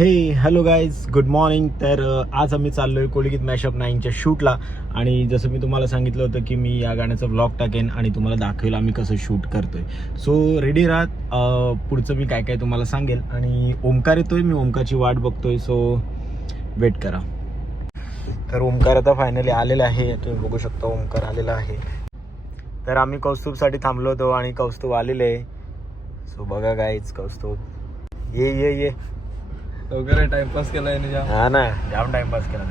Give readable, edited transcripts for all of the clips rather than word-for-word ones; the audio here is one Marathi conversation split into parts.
हे हॅलो गाईज, गुड मॉर्निंग. तर आज आम्ही चाललोय कोळीगीत मॅशअप 9च्या शूटला. आणि जसं मी तुम्हाला सांगितलं होतं की मी या गाण्याचा व्लॉग टाकेन आणि तुम्हाला दाखवेल आम्ही कसं शूट करतोय. सो रेडी राहत, पुढचं मी काय काय तुम्हाला सांगेल. आणि ओमकार येतोय, मी ओमकारची वाट बघतोय, सो वेट करा. तर ओमकार आता फायनली आलेला आहे, तुम्ही बघू शकता ओमकार आलेला आहे. तर आम्ही कौस्तुभसाठी थांबलो होतो आणि कौस्तुभ आलेले आहे. सो बघा गाईज, कौस्तुभ ये ये ये वगैरे टाइमपास केलाय हा ना, जाम टाइमपास केला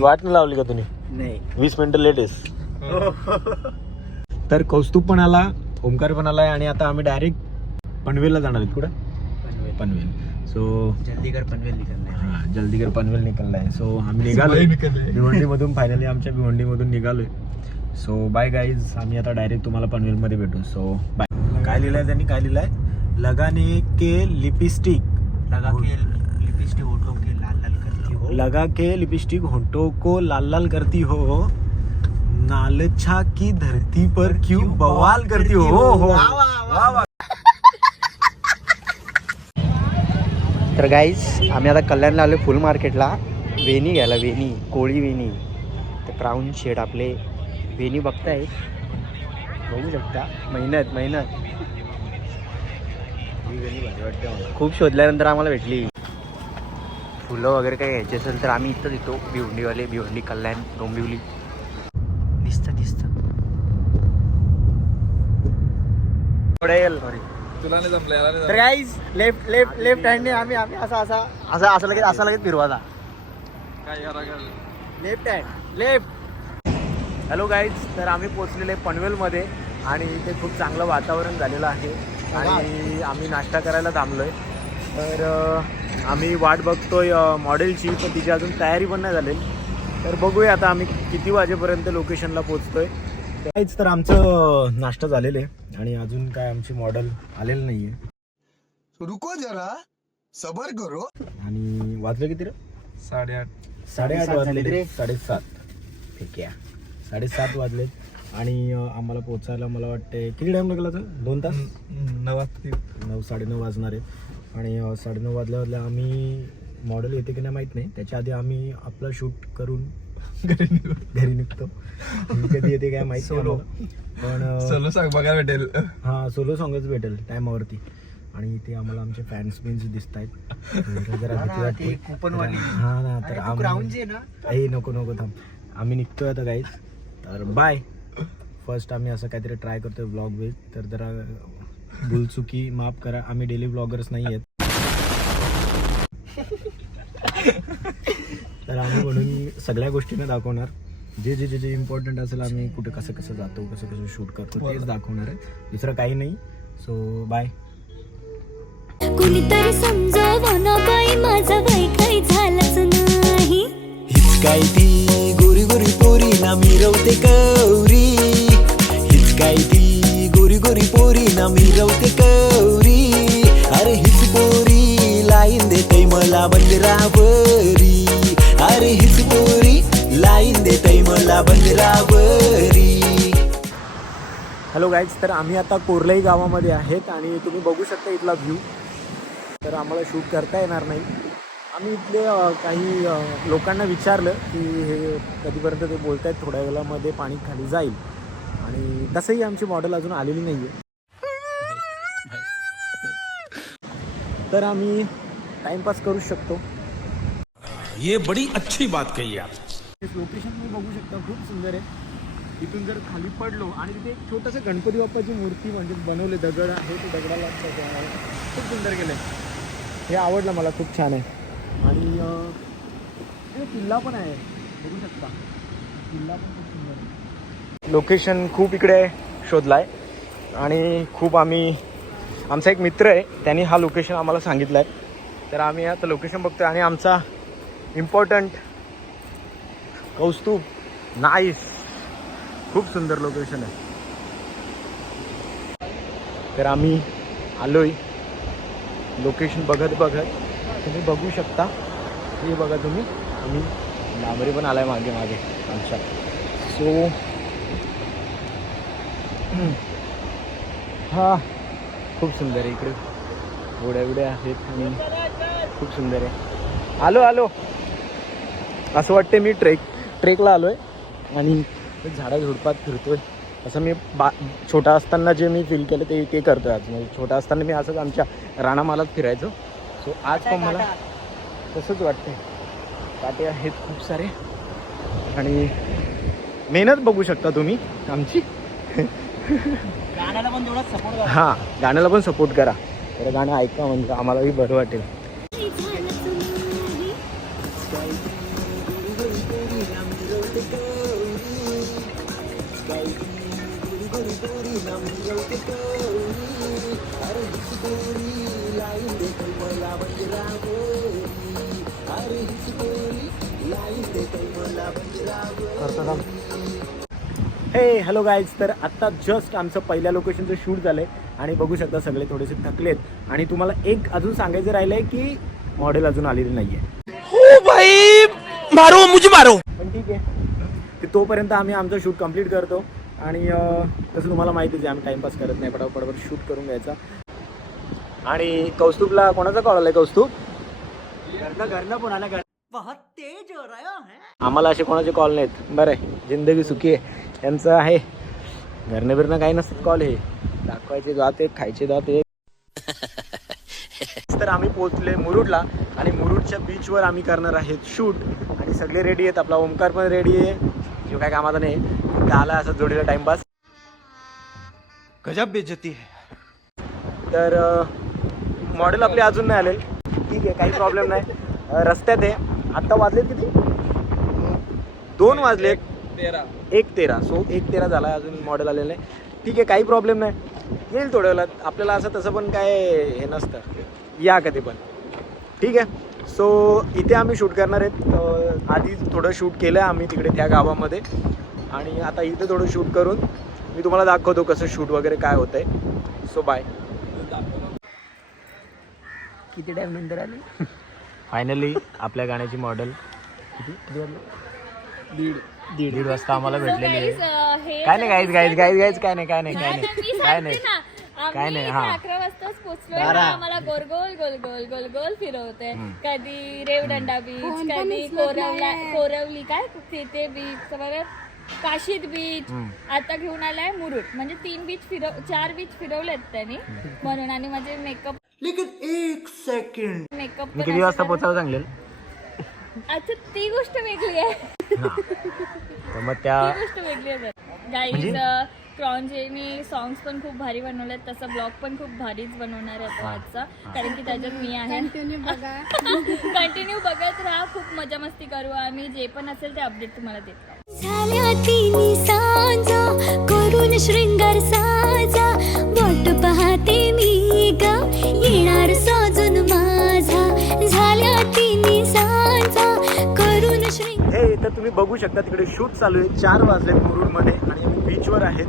वाट नाही लावली का तुम्ही? नाही 20 मिनिटं लेट आहेस. तर कौस्तुभ पण आला, ओमकार पण आलाय आणि आता आम्ही डायरेक्ट पनवेलला जाणार आहेत. कुठं? पनवेल. सो जल्दीकर पनवेल निकलना है. हां, जल्दीकर पनवेल निकलना आहे. सो आम्ही निघालोय भिवंडीमधून, फायनली आमच्या भिवंडीमधून निघालोय. सो बाय गाईज, आम्ही आता डायरेक्ट तुम्हाला पनवेलमध्ये भेटू. So bye. काय लिहिलंय त्यांनी, काय लिहिलंय? लगाने के लिपस्टिक लगा के लिपस्टिक होठों के लाल लाल करती हो. लगा के लिपस्टिक होठों को लाल लाल करती हो, नालछा की धरती पर क्यों बवाल करती हो. वाह वाह. तर गाईज, आम्ही आता कल्याणला आलो फुल मार्केटला वेणी घ्यायला. वेणी, कोळी वेणी. तर क्राऊन शेड आपले वेणी बघताय, बघू शकता. मेहनत खूप शोधल्यानंतर आम्हाला भेटली. फुलं वगैरे काही घ्यायची असेल तर आम्ही इथं येतो. भिवंडी कल्याण डोंबिवली दिसतं. तुला नाही जमलं. तर गाईज, लेफ्ट हँडने आम्ही असं लगेच फिरवायचा. काय करा left hand left. Hello guys, तर आम्ही पोहोचलेले पनवेलमध्ये आणि इथे खूप चांगलं वातावरण झालेलं आहे आणि आम्ही नाश्ता करायला थांबलोय. तर आम्ही वाट बघतोय मॉडेलची, पण तिची अजून तयारी पण नाही झालेली. तर बघूया आता आम्ही किती वाजेपर्यंत लोकेशनला पोहोचतोय. काहीच तर आमचं नाश्ता झालेलं आहे आणि अजून काय आमची मॉडेल आलेलं नाही आहे. रुको जरा सबर करो. आणि वाजले किती रे? 8:30 वाजले रे. 7:30. ठीक आहे, 7:30 वाजले. आणि आम्हाला पोचायला मला वाटते किती टाइम लागला तर 2 तास. 9 साडेनऊ वाजणार आहे. आणि 9:30 वाजल्या आम्ही मॉडेल येते की नाही माहीत नाही, त्याच्या आधी आम्ही आपलं शूट करून घरी निघतो. कधी येते काय माहिती नाही, पण सोलो सॉन्ग बघायला भेटेल. हां, सोलो सॉंगच भेटेल टायमावरती. आणि इथे आम्हाला आमचे फॅन्स बिन्स दिसत आहेत. जरा भीती वाटते. हां ना, तर आम्ही नको थांब, आम्ही निघतोय आता गाईज. तर बाय. फर्स्ट आम्ही असं काहीतरी ट्राय करतोय ब्लॉग विथ, तर जरा भूलचुकी माफ करा, आम्ही डेली ब्लॉगर्स नाही आहेत. तर आम्ही म्हणून सगळ्या गोष्टींना दाखवणार, जे इम्पॉर्टंट असेल, आम्ही कुठे कसं जातो, कसं शूट करतो तेच दाखवणार आहे, दुसरं काही नाही. So bye. कुणीतरी समजावं ना बाई, माझं बाई काही झालंच नाही. हीच काय ती गोरी गोरी पोरी ना मिरवते कौरी. हीच काय ती गोरी गोरी पोरी ना मिरवते कौरी. अरे हीच पोरी लाईन देते मला बंदरावरी. अरे हीच पोरी लाईन देते मला बंदरावरी. हॅलो गाईज, तर आम्ही आता कोर्लाई गावामध्ये आहेत आणि तुम्ही बघू शकता इथला व्ह्यू. तर आम्हाला शूट करता येणार नाही. आम्ही इथले काही लोकांना विचारलं की हे कधीपर्यंत ते बोलत आहेत थोड्या वेळामध्ये पाणी खाली जाईल. आणि तसंही आमची मॉडेल अजून आलेली नाही आहे. तर आम्ही टाइमपास करू शकतो. ये बड़ी अच्छी बात कही आप. लोकेशन तुम्ही बघू शकता, खूप सुंदर आहे. इथून जर खाली पडलो आणि तिथे एक छोटंसं गणपती बाप्पाची मूर्ती म्हणजे बनवले, दगड आहे, ते दगडाला खूप सुंदर केलं आहे. हे आवडलं मला, खूप छान आहे. आणि किल्ला पण आहे, बघू शकता, किल्ला पण खूप सुंदर आहे. लोकेशन खूप इकडे शोधलाय आणि खूप आमचा एक मित्र आहे, त्यांनी हा लोकेशन आम्हाला सांगितलं आहे. तर आम्ही आता लोकेशन बघतोय आणि आमचा इम्पॉर्टंट कौस्तुभ. नाईस, खूप सुंदर लोकेशन आहे. तर आम्ही आलोय लोकेशन बघत तुम्ही बघू शकता. हे बघा तुम्ही, आम्ही डांबरी पण आलाय मागे आमच्या. सो हा खूप सुंदर आहे इकडे. घोड्या बिड्या आहेत आणि खूप सुंदर आहे. आलो असं वाटते मी ट्रेकला आलो आहे आणि झाडा झुडपात फिरतोय. असं मी छोटा असताना जे मी फील केलं ते करतोय आज. म्हणजे छोटा असताना मी असंच आमच्या रानामालात फिरायचो. सो आज पण मला तसंच वाटतंय. काटे आहेत खूप सारे आणि मेहनत बघू शकता तुम्ही आमची. गाण्याला पण तेवढा सपोर्ट करा. हां, गाण्याला पण सपोर्ट करा. तर गाणं ऐका म्हणजे आम्हालाही बरं वाटेल. हे हॅलो गाईज, तर आत्ता जस्ट आमचं पहिल्या लोकेशनचं शूट झालं आहे आणि बघू शकता सगळे थोडेसे थकलेत. आणि तुम्हाला एक अजून सांगायचं राहिलं आहे की मॉडेल अजून आलेली नाही आहे. ओ भाई मारो मुझे मारो. पण ठीक आहे, ते तोपर्यंत आम्ही आमचं शूट कंप्लीट करतो. आणि तसं तुम्हाला माहितीच आहे आम्ही टाईमपास करत नाही, पटापट शूट करून घ्यायचा. आणि कौस्तुभला कोणाचा कॉल आला आहे? कौस्तुभ घरनं पण आला. आम्हाला असे कोणाचे कॉल नाहीत. बरं आहे, जिंदगी सुखी आहे. यांचं आहे घरनं बिरणं काही नसतं कॉल. हे दाखवायचे जाते, खायचे जाते. तर आम्ही पोहोचले मुरुडला आणि मुरुडच्या बीचवर आम्ही करणार आहेत शूट. आणि सगळे रेडी आहेत. आपला ओमकार पण रेडी आहे, जो काय कामाचा नाही. आला असं जोडीला टाइमपास. गजब बेइज्जती है. तर मॉडेल आपले अजून नाही आले. ठीक आहे, काही प्रॉब्लेम नाही. रस्त्यात आहे. आत्ता वाजलेत किती? 2 वाजलेत. 1:13. सो 1:13 झाला, अजून मॉडेल आलेलं नाही. ठीक आहे, काही प्रॉब्लेम नाही. येईल थोड्या वेळात. आपल्याला असं तसं पण काय हे नसतं, या कधी पण. ठीक आहे. सो इथे आम्ही शूट करणार आहेत. आधी थोडं शूट केलं आहे आम्ही तिकडे त्या गावामध्ये आणि आता इथे थोडं शूट करून मी तुम्हाला दाखवतो कसं शूट वगैरे काय होतं आहे. So bye. किती टाईम नंतर आली? फायनली आपल्या गाण्याची मॉडेल किती दीड वाजता आम्हाला भेटलेली आहे. काय नाही गाईज काय नाही. 11 वाजताच पोहोचलोय. आम्हाला गोल गोल गोल गोल गोल गोल फिरवते. कधी रेवदंडा बीच, कधी कोरवली काय ते बीच, काशीद बीच. आता घेऊन आलाय मुरुड. म्हणजे 4 बीच फिरवलेत त्यांनी म्हणून. आणि माझे मेकअप किती वाजता पोहोचायला सांगेल? अच्छा, ती गोष्ट वेगळी आहे. तर मग त्या गोष्ट वेगळी आहे गाईज. क्रॉन्जेनी सॉंग्स पण खूप भारी बनवलेत. तसं ब्लॉग पण खूप भारीच बनवणार आहे तो आजचा, कारण की त्याच्यात मी आहे. कंटिन्यू बघत राहा. खूप मजा मस्ती करू आम्ही. जे पण असेल ते अपडेट तुम्हाला देत राहू. झाल्या तिन्ही सांजा करून शृंगार साजा, वाट पाहते मी ग येणार साजून माझा. झाल्या तिन्ही सांजा करून शृंगार. हे तर तुम्ही बघू शकता तिकडे शूट चालू आहे. 4 वाजलेत मुरुडमध्ये आणि आम्ही बीचवर आहेत.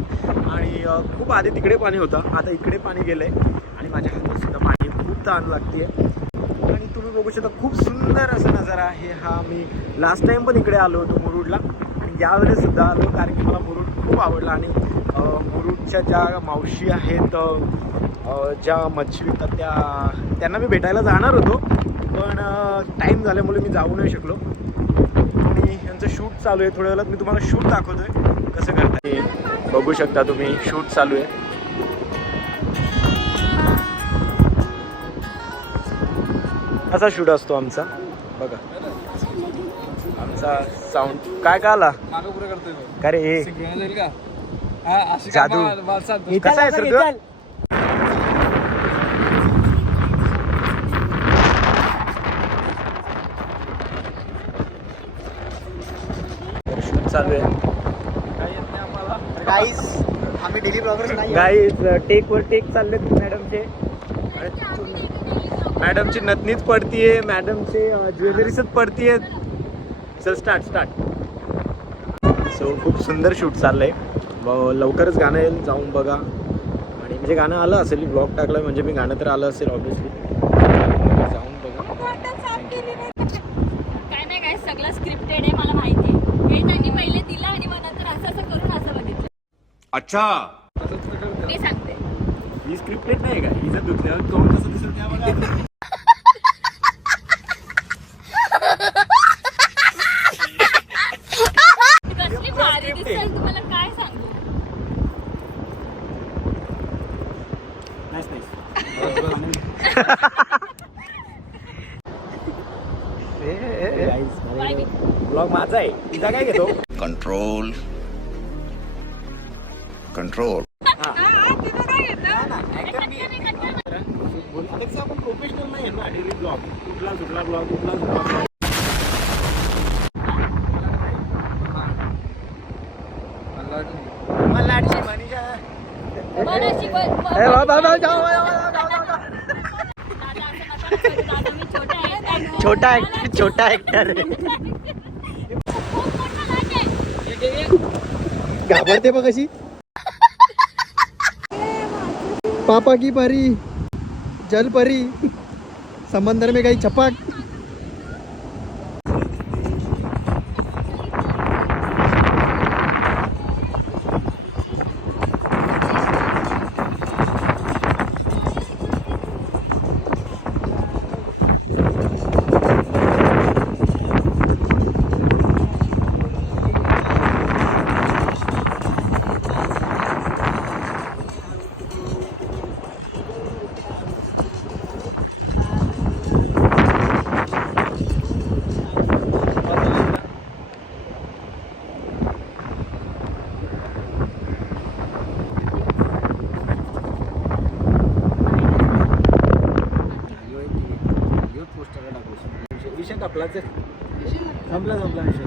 आणि खूप आधी तिकडे पाणी होतं, आता इकडे पाणी गेलंय आणि माझ्या हातात सुद्धा पाणी खूप तहान लागते. आणि तुम्ही बघू शकता खूप सुंदर असा नजारा आहे हा. मी लास्ट टाइम पण इकडे आलो होतो मुरुडला आणि यावेळेस सुद्धा आलो, कारण की मला मुरुड खूप आवडला. आणि मुरुडच्या ज्या मावशी आहेत, ज्या मच्छी विकतात, त्यांना मी भेटायला जाणार होतो, पण टाईम झाल्यामुळे मी जाऊ नाही शकलो. आणि यांचं शूट चालू आहे. थोड्या वेळात मी तुम्हाला शूट दाखवतोय कसं करताय. बघू शकता तुम्ही शूट चालू आहे. असा शूट असतो आमचा. बघा आमचा साऊंड काय आला का रे? हे जादू कसा आहे सर तुझा? शूट चालू आहे. गाईज आम्ही डेली ब्लॉगर्स नाही. गाईज टेकवर टेक चाललेत मॅडमचे. मॅडमची नथनीच पडतीये, मॅडमचे ज्वेलरीसच पडतीये. चल स्टार्ट. सो खूप सुंदर शूट चाललंय. लवकरच गाणं येईल, जाऊन बघा. आणि म्हणजे गाणं आलं असेल, ब्लॉग टाकला म्हणजे मी गाणं तर आलं असेल ऑब्व्हियसली. जाऊन बघा. काय नाही काय, सगळं स्क्रिप्टेड आहे मला माहिती आहे. हे त्यांनी पहिले दिलं आणि मग नंतर असं करून असं बघितलं. अच्छा मी सांगते ही स्क्रिप्टेड नाही का? हिचं धुतल्यावर तोंड कसं दिसेल त्या बघा. कसली भारी दिसते तुम्हाला काय सांगू. Nice nice. बाय बी. ब्लॉग माझा आहे, तिचा काय घेतो? Control control. आपण प्रोफेशनल नाही आहे ना डेली ब्लॉग. कुठला सुटला ब्लॉग, कुठला सुटला ब्लॉग. मलाडची मनीषा. मनाशी ए, वा, वा, वा, जाओ, वा, वा, वा, वा, वा. दादा असं नका करू. दादा मी छोटा आहे. छोटा ऍक्टर आहे. खूप मोठा नाक आहे. घाबरते बघ कशी. पापा की परी, जल परी, समंदर में गई छपक. विषय कापलाच आहे. संपला विषय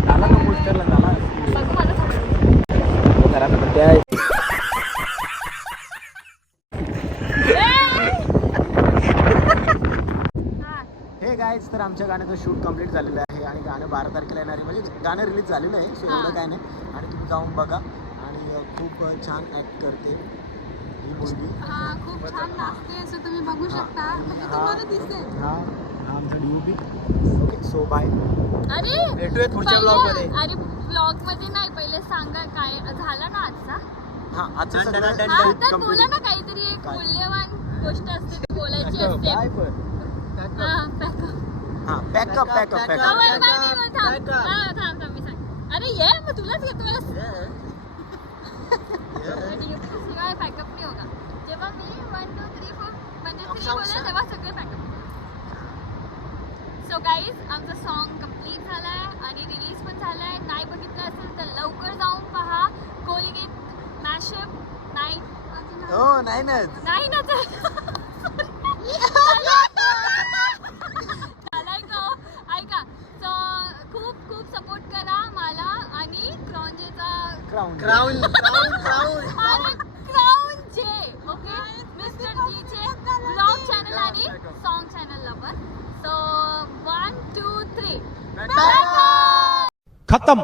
झाला का पोस्टरला झाला. घरात म्हणते आहे. हे गाईज, तर आमच्या गाण्याचं शूट कम्प्लीट झालेलं आहे आणि गाणं 12 तारखेला येणार आहे. म्हणजे गाणं रिलीज झालेलं आहे, सो एवढं काय नाही. आणि तुम्ही जाऊन बघा. आणि खूप छान ॲक्ट करते ही मुलगी. खूप छान नाचते असं तुम्ही बघू शकता. तुम्हाला दिसेल. हा आमचा DOP. Okay, so bye. अरे भेटूया पुढच्या ब्लॉगमध्ये. अरे ब्लॉग मध्ये नाही, पहिले सांगा काय झाला ना आजचा. हा आजचं हा, तर बोला ना काहीतरी एक काय? मूल्यवान गोष्ट असते ती बोलायची असते. काय पण हा, backup. हा पॅकअप हा, थांब मी सांग. अरे ये मग तुलाच घेतो मला. काय पॅकअप नाही होगा. जेव्हा मी 1 2 3 4 म्हणजे 3 बोलले तेव्हा सगळे पॅकअप. सो गाईज, आमचं सॉन्ग कम्प्लीट झालाय आणि रिलीज पण झालाय. नाही बघितलं असेल तर लवकर जाऊन पहा. कोलिगेट मॅशअप नाही नाही ना नाही ना ऐका. सो खूप खूप सपोर्ट करा मला आणि क्रॉन्जेचा क्राऊन क्राऊनचे. ओके, मिस्टर जीचे ब्लॉग चॅनल आणि सॉन्ग चॅनलला पण. सो 1 2 3 खत्म.